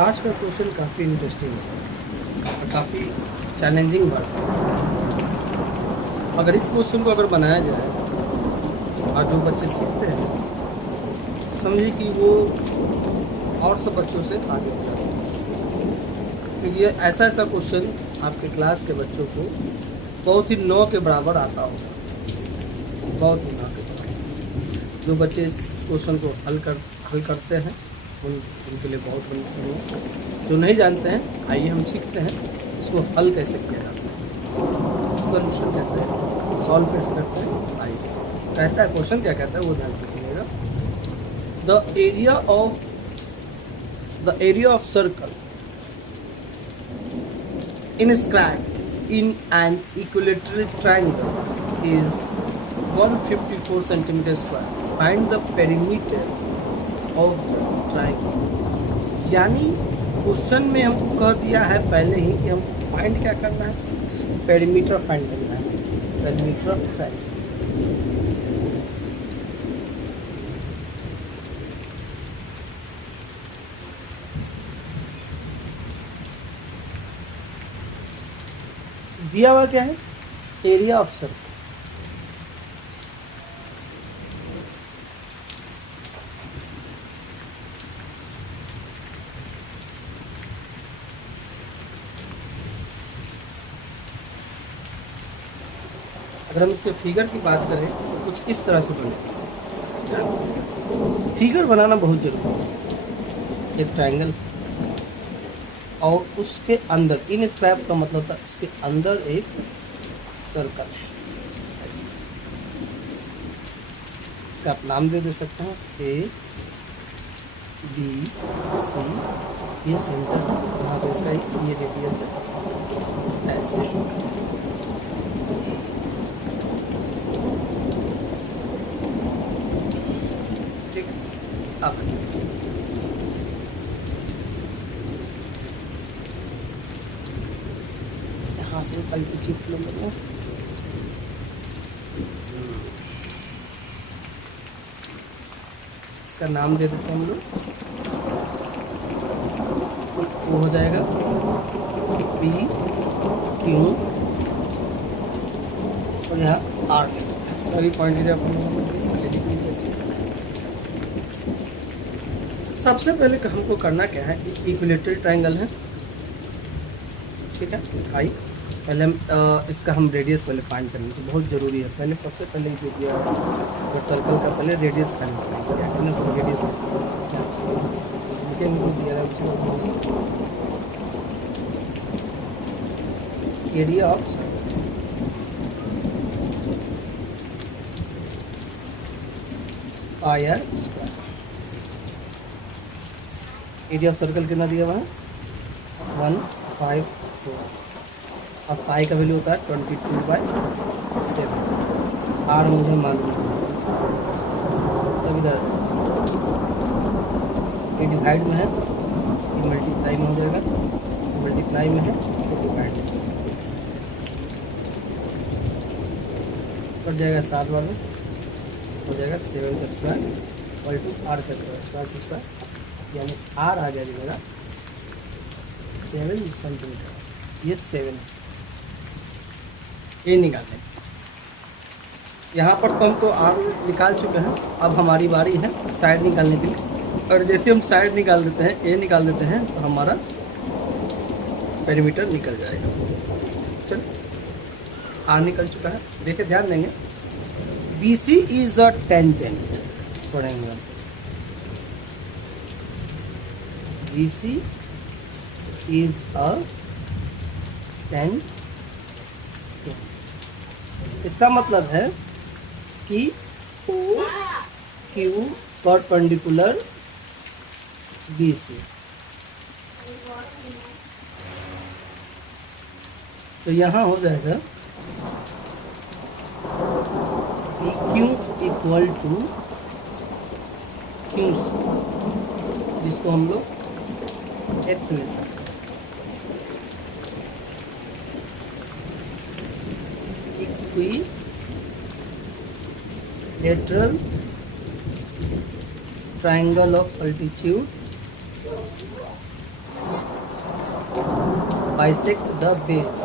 आज का क्वेश्चन काफ़ी इंटरेस्टिंग है और काफ़ी चैलेंजिंग बात है। अगर इस क्वेश्चन को अगर बनाया जाए और जो बच्चे सीखते हैं समझिए कि वो और सब बच्चों से आगे हो जाते हैं, क्योंकि ये ऐसा ऐसा क्वेश्चन आपके क्लास के बच्चों को बहुत ही 9 के बराबर आता होगा, बहुत ही 9 के बराबर। जो बच्चे इस क्वेश्चन को हल करते हैं उनके लिए बहुत बड़ी है। जो नहीं जानते हैं आइए हम सीखते हैं इसको हल कैसे किया जाता है, सोल्यूशन कैसे सॉल्व कैसे करते हैं। आइए कहता है क्वेश्चन क्या कहता है वो ध्यान से सुनिएगा। The area of circle inscribed in an equilateral triangle is 154 centimeter square. Find the perimeter of the triangle. यानी क्वेश्चन में हमको कह दिया है पहले ही कि हम फाइंड क्या करना है, पेरीमीटर फाइंड करना है। पेरीमीटर फाइंड दिया हुआ क्या है, एरिया ऑफ सर्कल। अगर हम इसके फिगर की बात करें तो कुछ इस तरह से बने। फिगर बनाना बहुत जरूरी है। एक ट्रायंगल और उसके अंदर इन स्क्वायर का मतलब था उसके अंदर एक सर्कल है। इसका आप नाम दे सकते हैं ए बी सी, ये सेंटर यहाँ से इसका ये रेडियस है ऐसे। ठीक है, अब यहाँ से पलटी चिप लो मेरे। इसका नाम दे देते हैं हम लोग, वो हो जाएगा पी क्यू और यहाँ आर। सभी पॉइंट सबसे पहले हमको करना क्या है, इक्विलेटरल ट्रायंगल है, ठीक है। आई पहले हम इसका हम रेडियस पहले फाइंड करेंगे तो बहुत ज़रूरी है। पहले सबसे पहले जो दिया है सर्कल का पहले रेडियस फाइंड करेंगे। रेडियस दिया है area of pi r square. Area of circle कितना दिया हुआ है 154। अब पाई का वैल्यू होता है 22/7। आर मुझे मालूम है सब इधर ये डिवाइड में है, ये मल्टीप्लाई में हो जाएगा, मल्टीप्लाई में है तो डिवाइड कट जाएगा 7 वाला हो जाएगा 7 का स्क्वायर और टू आर का स्क्वायर, स्क्वायर से स्क्वायर यानी आर आ जाएगा मेरा 7 सेंटीमीटर। ये 7 है, ये निकालने यहाँ पर तो हम तो आर निकाल चुके हैं। अब हमारी बारी है साइड निकालने के लिए, और जैसे हम साइड निकाल देते हैं ए निकाल देते हैं तो हमारा पेरीमीटर निकल जाएगा। चल आर निकल चुका है, देखिए ध्यान देंगे। B C is a tangent, पढ़ेंगे B C is a tangent. इसका मतलब है कि O Q perpendicular B C. तो यहाँ हो जाएगा P Q equal to Q C, जिसको हम लोग एक्स ले सकते हैं। Equilateral triangle of altitude bisect the base,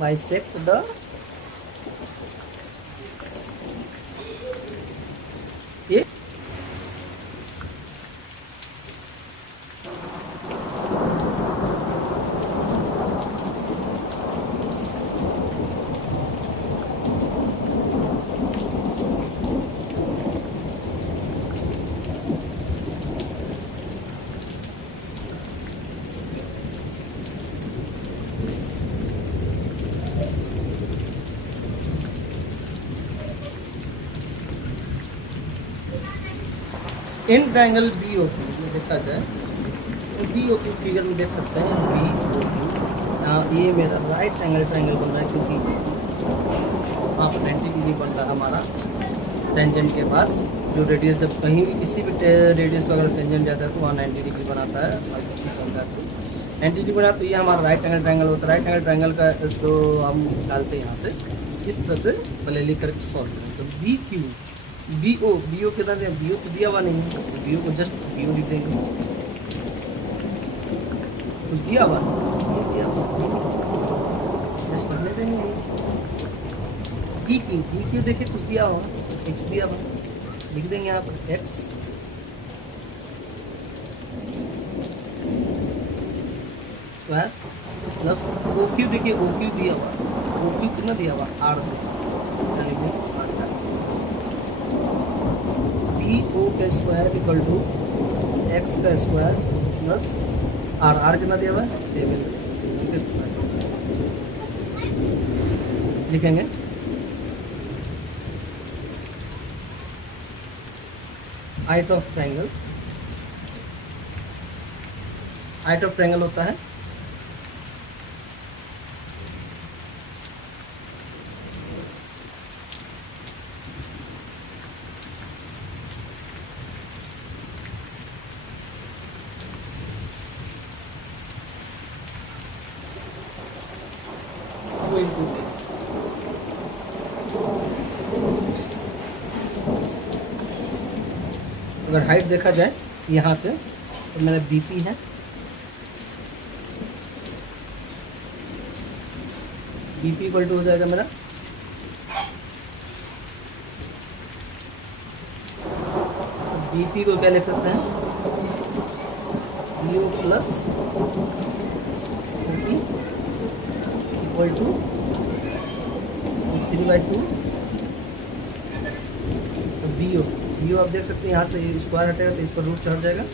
bisect the ये इन ट्रायंगल बी ओ क्यू में देखा जाए, बी ओ क्यू फिगर में देख सकते हैं बी ओ क्यू, ये मेरा राइट एंगल ट्रायंगल बन रहा है क्योंकि वहाँ पर 90 डिग्री बन रहा है हमारा टेंजेंट के पास। जो रेडियस जब कहीं भी किसी भी रेडियस का अगर टेंजेंट जाता है तो वहाँ 90 डिग्री बनाता है, 90 डिग्री बना, तो ये हमारा राइट एंगल ट्रायंगल होता है। राइट एंगल ट्रायंगल का जो हम निकालते हैं यहाँ से इस तरह से पहले लिख करके सॉल्व करें। तो बी क्यू बी ओ कितना दिया, बी ओ तो दिया हुआ नहीं है, बी ओ को जस्ट बी ओ लिख देंगे, कुछ दिया हुआ जस्ट लिख देंगे। बी क्यू देखिए कुछ दिया हुआ, एक्स दिया हुआ, लिख देंगे यहाँ पर x square plus O Q, देखिए ओ क्यू दिया हुआ, ओ क्यू कितना दिया हुआ आर, बी ओ का स्क्वायर इक्वल टू एक्स का स्क्वायर प्लस आर, आर कितना दिया हुआ है 7 लिखेंगे। Height of triangle, height of triangle होता है अगर हाइट देखा जाए यहाँ से तो मेरा बीपी है, बीपी इक्वल टू हो जाएगा मेरा बीपी को क्या लिख सकते हैं B O plus equal to 3/2 B O आप देख सकते हैं यहाँ से स्क्वायर हटेगा तो इस पर रूट चढ़ जाएगा,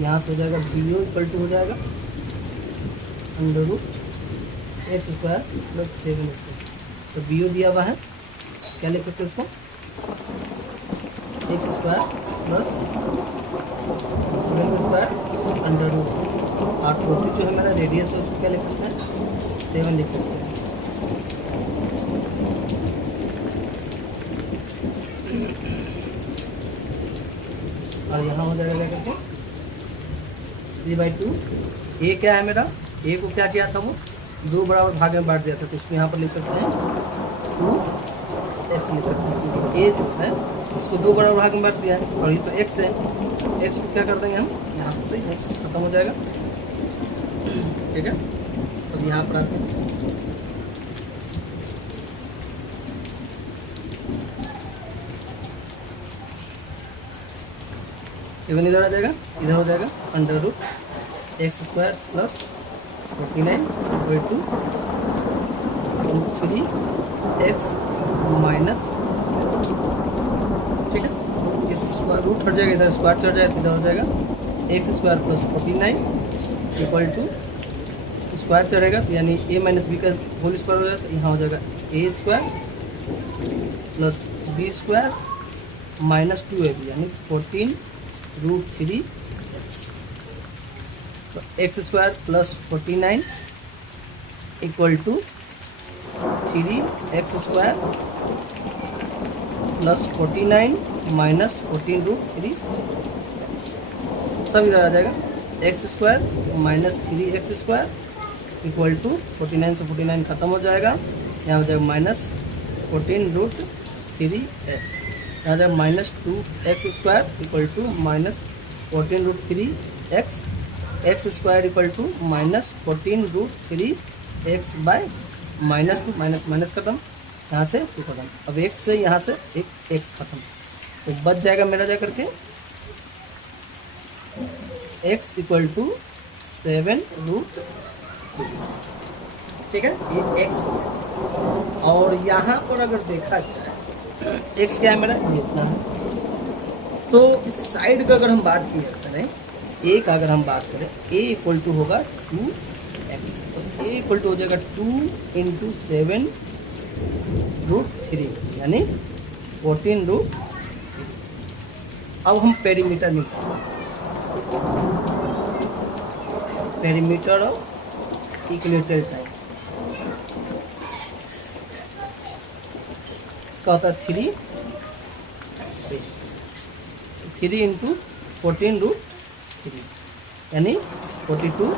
यहाँ से हो जाएगा बी ओ इक्वल टू हो जाएगा under root x square plus 7x। तो बी ओ दिया हुआ है, क्या लिख सकते हैं इसको x square plus 7 square under root r, जो है मेरा रेडियस है उसको क्या लिख सकते हैं 7 लिख सकते हैं। और यहाँ हो जाएगा क्या करके 3/2, ए क्या है मेरा, ए को क्या किया था वो 2 बराबर भाग में बांट दिया था, तो इसको यहाँ पर लिख सकते हैं 2x लिख सकते हैं। ए जो है इसको 2 बराबर भाग में बांट दिया है और ये तो x है, x को क्या कर देंगे हम यहाँ पर से x खत्म हो जाएगा, ठीक है। तो यहाँ पर आते हैं सेवन, इधर आ जाएगा, इधर हो जाएगा under root x square plus 49/2 3x minus, ठीक है। इस स्क्वायर रूट हट जाएगा, इधर स्क्वायर चढ़ जाएगा, इधर हो जाएगा X square plus 49 equal to square चढ़ेगा तो यानी ए माइनस बी का होल स्क्वायर हो जाएगा, तो यहाँ हो जाएगा A square plus B square minus 2ab यानी 14√3x। तो X square plus 49 equal to 3x square plus 49 minus 14√3x, सब इधर आ जाएगा X square minus 3x square equal to 49 से 49 खत्म हो जाएगा, यहाँ हो जाएगा माइनस 14√3x, यहाँ जाएगा minus 2x square equal to minus 14√3x, x square equal to -14√3x by -2, minus खत्म, यहाँ से 2 खत्म। अब x से यहाँ से एक x खत्म, तो बच जाएगा मेरा जा करके x इक्वल टू 7√3। ठीक है, ये x हो गया। और यहाँ पर अगर देखा जाए x क्या है मेरा, ये इतना है। तो इस साइड का अगर हम बात किया करें, a का अगर हम बात करें, a इक्वल टू होगा 2x, तो a इक्वल टू हो जाएगा 2 × 7√3 यानी 14√3। अब हम पेरीमीटर निकालें, पेरीमीटर ऑफ इक्विलेटरल टाइप, इसका होता है 3 × 14√3 यानी 42।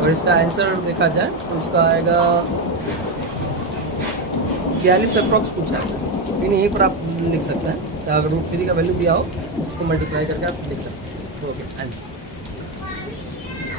और इसका आंसर देखा जाए तो इसका आएगा 42 अप्रॉक्स पूछा है, लेकिन यहीं पर आप लिख सकते हैं। अगर √3 का वैल्यू दिया हो उसको मल्टीप्लाई करके आप लिख सकते हैं। Okay, answer.